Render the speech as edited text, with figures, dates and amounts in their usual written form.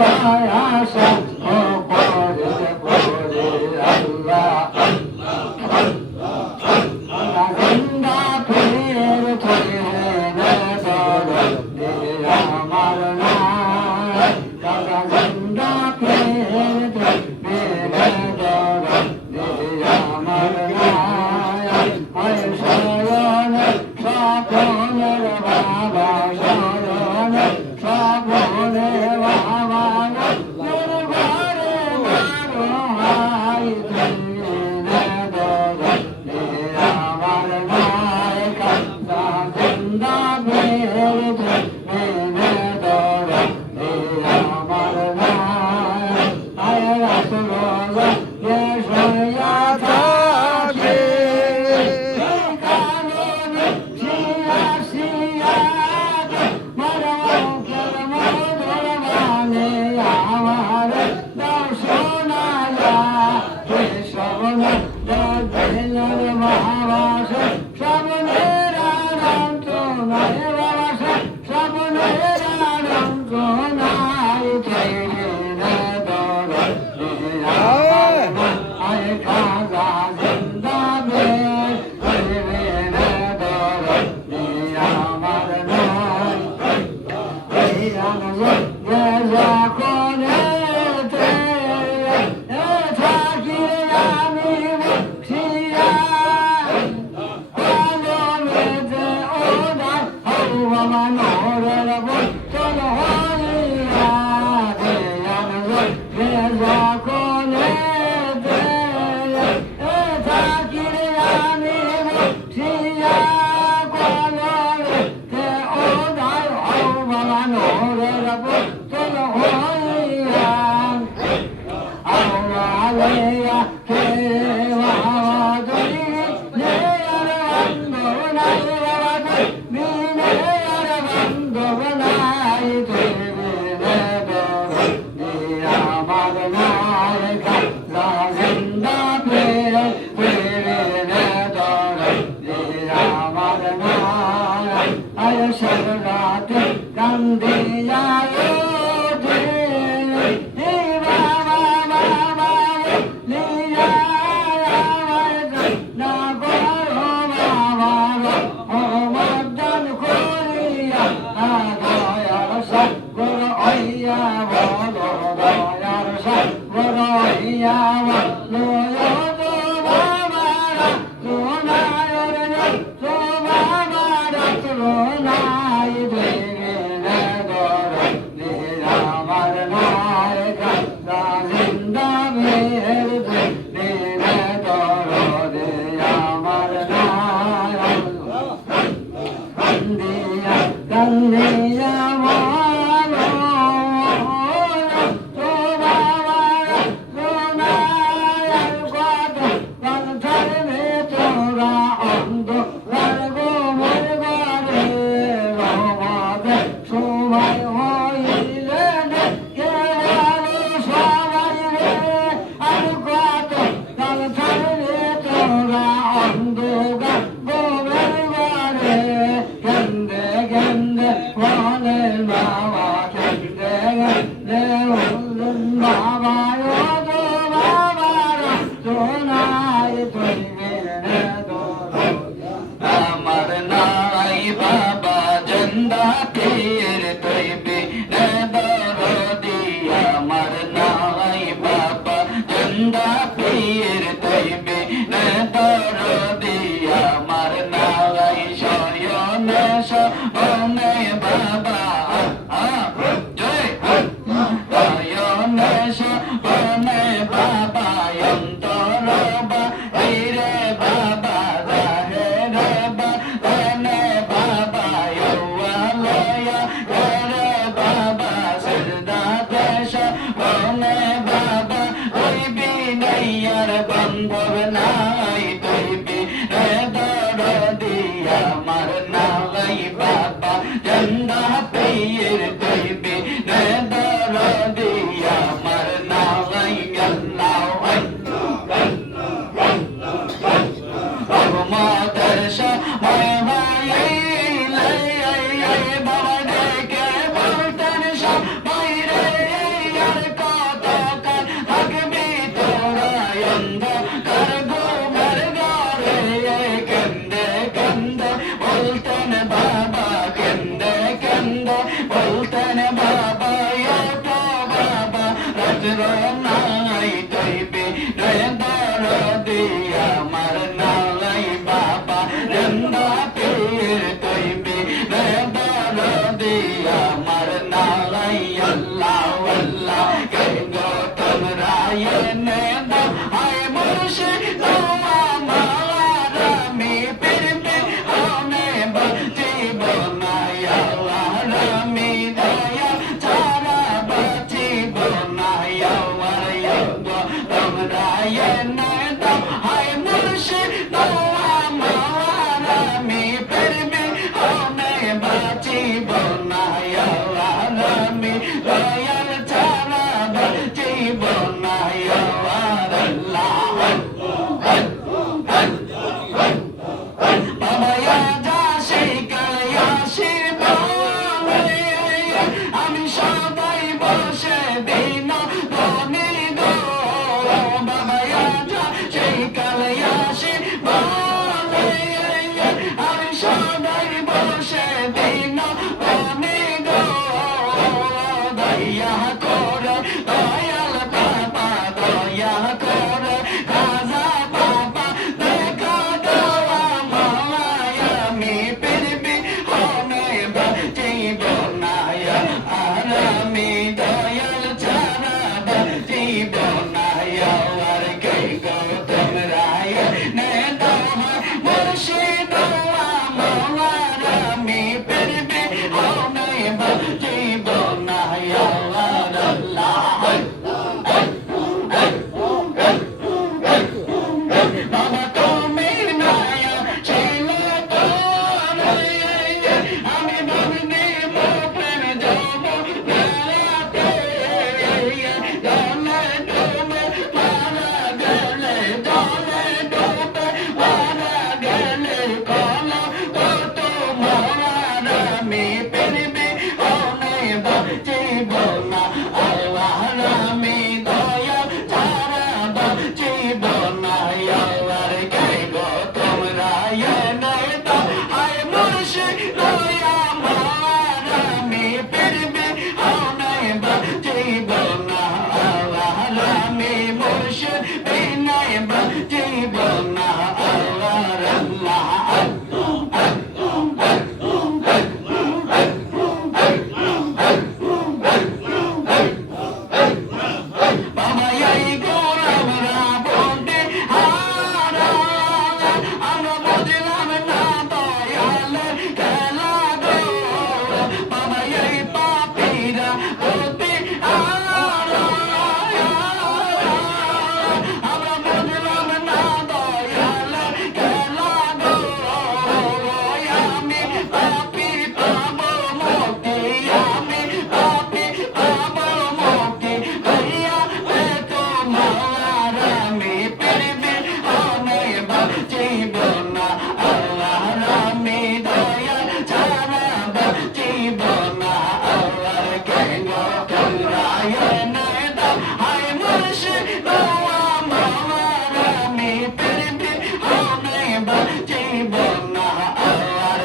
আশা ও পরে পরে আল্লাহ জিন্দা ফের থাকে না দরদে আমার নাই দাদা জিন্দা ফের থাকে না দরদে আমার নাই আয় শয়ন স্বপনের বাবা শয়ন স্বপনের বাবা তোর ঘরে মারো হাই দিনে দরদে আমার নাই কান্দা জিন্দা ফের থাকে না দরদে আমার নাই আয় রাসূলুল্লাহ যে শয়া থাকে কাননে শিয়া শিয়া মরকের মধুর মানে আমার দর্শনায়া হে শবন দর্শনের মহাবাস শবনের আনন্দ নয় বাবাস শবনের আনন্দ নাই ছেড়ে না দরদে আয় খাজা জিন্দা বের ছেড়ে না দরদে আমার নাই এই আনন্দ যখন থাকি আমি মুখিয়া কলমেতে ওদার হওয়া নরের বচন হইয়া রে আনন্দ যখন থাকি আমি মুখিয়া কলমেতে ওদার হওয়া নরের বচন হইয়া আওয়ালেয়া কে ওয়াদরি নে আর বন্দনাই ওয়াদরি বিনে আর বন্দনাই দেবে নে দরদে আমার নাই কাজা জিন্দা ফেরে ফেরে নে দরদে আমার নাই আয় সররাতে কান্দিয়া আল্লাহ আল্লাহ কেন তোমরা এনে দাও হায় মুর্শিদ তোমার আমি পেরবে হনে বাঁচিব না আল্লাহ আমি দয়া ছাড়া বাঁচিব না আল্লাহ তোমরা এনে দাও হায় মুর্শিদ তোমার আমি পেরবে হনে বাঁচিব না আল্লাহ আমি দয়াল ছাড়া বাঁচিব না আল্লাহ বাবা যা শিখাই আসিব আমি সবাই বসে দিন ধনী গো বাবা যা শিখাই আসিব আমি সবাই বসে দিন ধনী গো দয়া